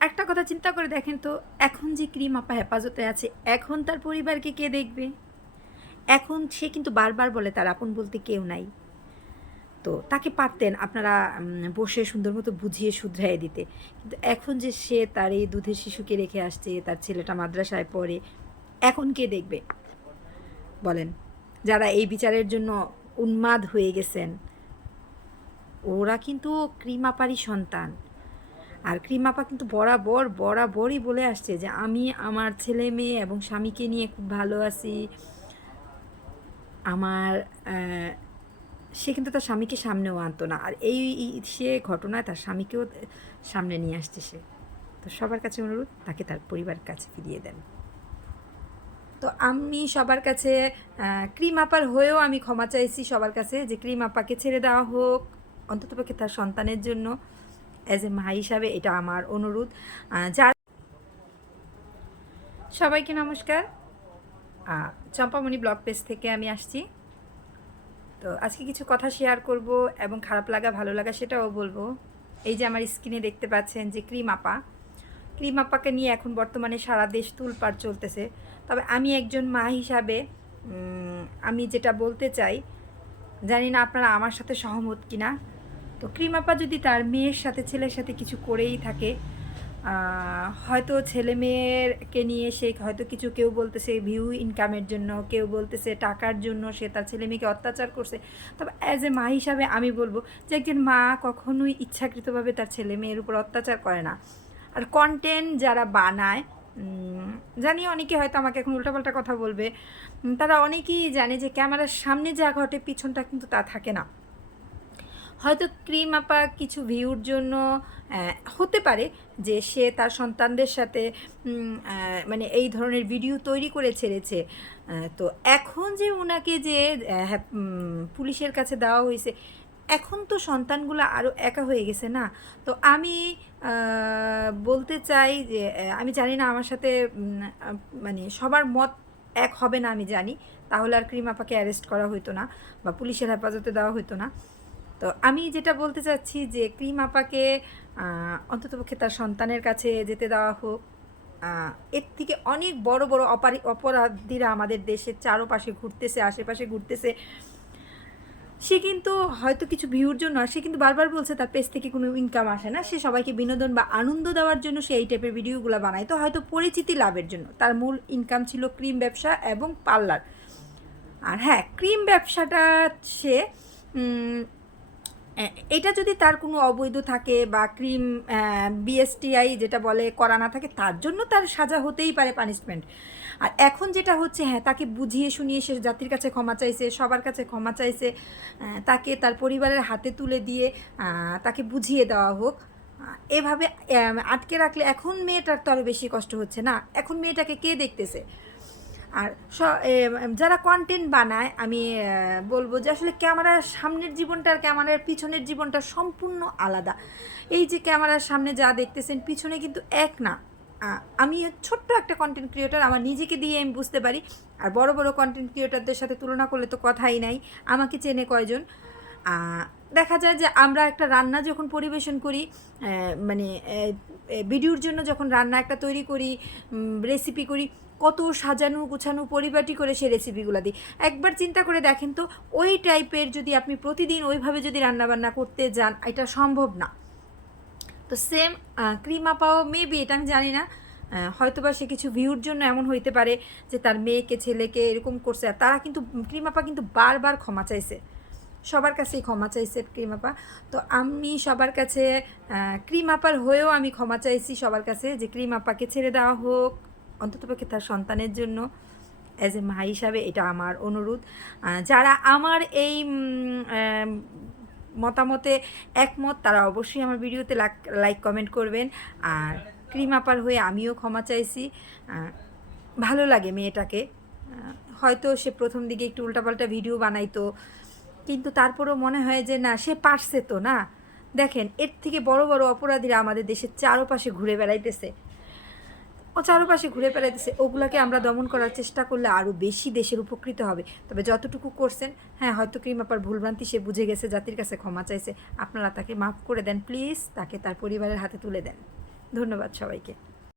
একটা কথা চিন্তা করে দেখেন তো, এখন যে ক্রিম আপা হেফাজতে আছে, এখন তার পরিবারকে কে দেখবে? এখন সে কিন্তু বারবার বলে তার আপন বলতে কেউ নাই। তো তাকে পারতেন আপনারা বসে সুন্দর মতো বুঝিয়ে শুধরাইয়ে দিতে। কিন্তু এখন যে সে তার এই দুধের শিশুকে রেখে আসছে, তার ছেলেটা মাদ্রাসায় পড়ে, এখন কে দেখবে? বলেন, যারা এই বিচারের জন্য উন্মাদ হয়ে গেছেন, ওরা কিন্তু ক্রিমাপারই সন্তান। আর ক্রিমাপা কিন্তু বরাবর, বরাবরই বলে আসছে যে আমি আমার ছেলে মেয়ে এবং স্বামীকে নিয়ে খুব ভালো আছি। আমার সে কিন্তু তার স্বামীকে সামনেও আনতো না। আর এই সে ঘটনায় তার স্বামীকেও সামনে নিয়ে আসছে সে। তো সবার কাছে অনুরোধ, তাকে তার পরিবার কাছে ফিরিয়ে দেন। তো আমি সবার কাছে ক্রিম আপার হয়েও আমি ক্ষমা চাইছি সবার কাছে যে ক্রিম আপাকে ছেড়ে দেওয়া হোক, অন্ততপক্ষে তার সন্তানের জন্য। অ্যাজ এ মা হিসাবে এটা আমার অনুরোধ। যার সবাইকে নমস্কার। চম্পামণি ব্লগ পেজ থেকে আমি আসছি। তো আজকে কিছু কথা শেয়ার করব এবং খারাপ লাগা, ভালো লাগা সেটাও বলব। এই যে আমার স্ক্রিনে দেখতে পাচ্ছেন যে ক্রিম আপা। ক্রিম আপাকে নিয়ে এখন বর্তমানে সারা দেশ তুলপাড় চলতেছে। তবে আমি একজন মা হিসাবে আমি যেটা বলতে চাই, জানি না আপনারা আমার সাথে সহমত কিনা। তো ক্রিম আপা যদি তার মেয়ের সাথে, ছেলের সাথে কিছু করেই থাকে হয়তো ছেলে মেয়েরকে নিয়ে সে হয়তো কিছু কেউ বলতেছে ভিউ ইনকামের জন্য, কেউ বলতেছে টাকার জন্য সে তার ছেলে মেয়েকে অত্যাচার করছে। তবে অ্যাজ এ মা হিসাবে আমি বলব যে একজন মা কখনোই ইচ্ছাকৃতভাবে তার ছেলে মেয়ের উপর অত্যাচার করে না। আর কন্টেন্ট যারা বানায় জানি অনেকে হয়তো আমাকে এখন উল্টাপাল্টা কথা বলবে তারা অনেকেই জানে যে ক্যামেরার সামনে যা ঘটে, পিছনটা কিন্তু তা থাকে না। হয়তো ক্রিম আপা কিছু ভিউর জন্য হতে পারে যে সে তার সন্তানদের সাথে মানে এই ধরনের ভিডিও তৈরি করে ছেড়েছে। তো এখন যে ওনাকে যে আহ, পুলিশের কাছে দেওয়া হয়েছে এখন তো সন্তানগুলো আরও একা হয়ে গেছে না? তো আমি বলতে চাই যে আমি জানি না আমার সাথে মানে সবার মত এক হবে না আমি জানি। তাহলে আর ক্রিম আপাকে অ্যারেস্ট করা হতো না বা পুলিশের হেফাজতে দেওয়া হতো না। তো আমি যেটা বলতে চাচ্ছি যে ক্রিম আপাকে অন্ততপক্ষে তার সন্তানের কাছে যেতে দেওয়া হোক। এর থেকে অনেক বড় বড় অপারি, অপরাধীরা আমাদের দেশের চারপাশে ঘুরতেছে, আশেপাশে ঘুরতেছে। সে কিন্তু হয়তো কিছু ভিউর জন্য সে কিন্তু বারবার বলছে তার পেজ থেকে কোনো ইনকাম আসে না, সে সবাইকে বিনোদন বা আনন্দ দেওয়ার জন্য সে এই টাইপের ভিডিওগুলো বানায়। তো হয়তো পরিচিতি লাভের জন্য। তার মূল ইনকাম ছিল ক্রিম ব্যবসা এবং পার্লার। আর হ্যাঁ ক্রিম ব্যবসাটা সে এটা যদি তার কোনো অবৈধ থাকে বা ক্রিম বিএসটিআই যেটা বলে করা না থাকে, তার জন্য তার সাজা হতেই পারে পানিশমেন্ট আর এখন যেটা হচ্ছে হ্যাঁ তাকে বুঝিয়ে শুনিয়ে সে জাতির কাছে ক্ষমা চাইছে, সবার কাছে ক্ষমা চাইছে তাকে তার পরিবারের হাতে তুলে দিয়ে তাকে বুঝিয়ে দেওয়া হোক। এভাবে আটকে রাখলে এখন মেয়েটার তো আরও বেশি কষ্ট হচ্ছে না? এখন মেয়েটাকে কে দেখতেছে? আর যারা কন্টেন্ট বানায়, আমি বলব যে আসলে ক্যামেরার সামনের জীবনটা আর ক্যামেরার পিছনের জীবনটা সম্পূর্ণ আলাদা। এই যে ক্যামেরার সামনে যা দেখতেছেন, পিছনে কিন্তু এক না। আমি ছোট্ট একটা কন্টেন্ট ক্রিয়েটার আমার নিজেকে দিয়ে আমি বুঝতে পারি। আর বড় বড় কন্টেন্ট ক্রিয়েটারদের সাথে তুলনা করলে তো কথাই নাই। আমাকে চেনে কয়জন। দেখা যায় যে আমরা একটা রান্না যখন পরিবেশন করি মানে ভিডিওর জন্য যখন রান্না একটা তৈরি করি রেসিপি করি, কত সাজানো গুছানো পরিপাটি করে সে রেসিপিগুলো দিই। একবার চিন্তা করে দেখেন তো, ওই টাইপের যদি আপনি প্রতিদিন ওইভাবে যদি রান্নাবান্না করতে যান, এটা সম্ভব না। তো সেম ক্রিম আপাও মেবি এটা আমি জানি না হয়তো বা সে কিছু ভিউর জন্য এমন হইতে পারে যে তার মেয়েকে, ছেলেকে এরকম করছে তারা কিন্তু ক্রিম আপা কিন্তু বারবার ক্ষমা চাইছে। সবার কাছেই ক্ষমা চাইছে ক্রিম আপা। তো আমি সবার কাছে ক্রিম আপার হয়েও আমি ক্ষমা চাইছি সবার কাছে যে ক্রিম আপাকে ছেড়ে দেওয়া হোক অন্ততপক্ষে তার সন্তানের জন্য। অ্যাজ এ মা হিসাবে এটা আমার অনুরোধ। যারা আমার এই মতামতে একমত, তারা অবশ্যই আমার ভিডিওতে লাইক কমেন্ট করবেন। আর ক্রিম আপার হয়ে আমিও ক্ষমা চাইছি। ভালো লাগে মেয়েটাকে। হয়তো সে প্রথম দিকে একটু উল্টাপাল্টা ভিডিও বানাইতো। কিন্তু তারপরেও মনে হয় যে না, সে পারছে তো না। দেখেন, এর থেকে বড় বড় অপরাধীরা আমাদের দেশের চারপাশে ঘুরে বেড়াইতেছে। ও চারপাশে ঘুরে বেড়াইতেছে, ওগুলোকে আমরা দমন করার চেষ্টা করলে আরও বেশি দেশের উপকৃত হবে। তবে যতটুকু করছেন হ্যাঁ হয়তো ক্রিম আপার ভুলভ্রান্তি, সে বুঝে গেছে, জাতির কাছে ক্ষমা চাইছে। আপনারা তাকে মাফ করে দেন, প্লিজ। তাকে তার পরিবারের হাতে তুলে দেন। ধন্যবাদ সবাইকে।